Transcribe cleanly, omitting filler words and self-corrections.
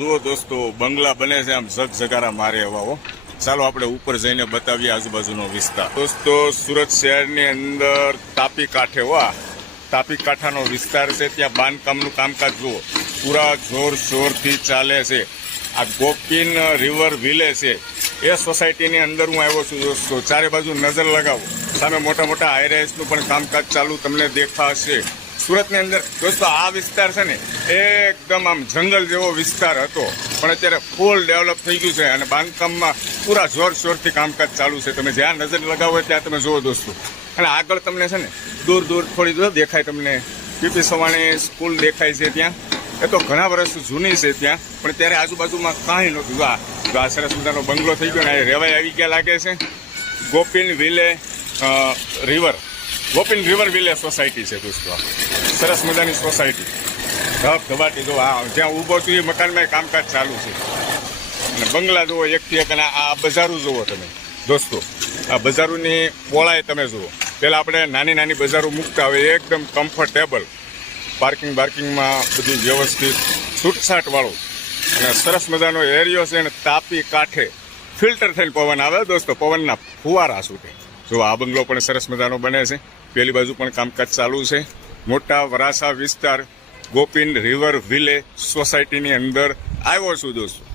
જુઓ દોસ્તો, બંગલા બને છે આમ ઝગઝગારા મારે એવા હો. ચાલો આપણે ઉપર જઈને બતાવીએ આજુબાજુનો વિસ્તાર. દોસ્તો, સુરત શહેરની અંદર તાપી કાંઠે તાપી કાંઠાનો વિસ્તાર છે. ત્યાં બાંધકામનું કામકાજ જુઓ, પૂરા જોર શોરથી ચાલે છે. આ ગોપીન રિવર વિલે છે, એ સોસાયટીની અંદર હું આવ્યો છું દોસ્તો. ચારે બાજુ નજર લગાવો, સામે મોટા મોટા હાઈરાઇઝનું પણ કામકાજ ચાલુ તમને દેખાશે. સુરતની અંદર દોસ્તો આ વિસ્તાર છે ને એકદમ આમ જંગલ જેવો વિસ્તાર હતો, પણ અત્યારે ફૂલ ડેવલપ થઈ ગયું છે અને બાંધકામમાં પૂરા જોર શોરથી કામકાજ ચાલુ છે. તમે જ્યાં નજર લગાવો ત્યાં તમે જુઓ દોસ્તો. અને આગળ તમને છે ને દૂર દૂર થોડી દૂર દેખાય તમને પીપી સવાણી સ્કૂલ દેખાય છે. ત્યાં એ તો ઘણા વર્ષ જૂની છે ત્યાં, પણ ત્યારે આજુબાજુમાં કાંઈ નહોતું. આ સરસ મજાનો બંગલો થઈ ગયો ને એ રેવાય આવી ગયા લાગે છે. ગોપીન રિવર વિલે સોસાયટી છે દોસ્તો. સરસ મજાની સોસાયટી, ધબધબાટી. જો જ્યાં ઊભો છું એ મકાનમાં કામકાજ ચાલુ છે. અને બંગલા જુઓ એકથી એક. અને આ બજારું જુઓ તમે દોસ્તો, આ બજારોની પહોળાઈ તમે જુઓ. પહેલાં આપણે નાની નાની બજારો મૂકતા હોય, એકદમ કમ્ફર્ટેબલ, પાર્કિંગમાં બધું વ્યવસ્થિત, છૂટછાટવાળું અને સરસ મજાનો એરિયો છે. અને તાપી કાંઠે ફિલ્ટર થઈને પવન આવે દોસ્તો, પવનના ફુવારા છૂટે. જો આ બંગલો પણ સરસ મજાનો બને છે. પેલી બાજુ પણ કામકાજ ચાલુ છે. મોટા વરાસા વિસ્તાર ગોપીન રિવર વિલે સોસાયટીની અંદર આવ્યો છું દોસ્તો.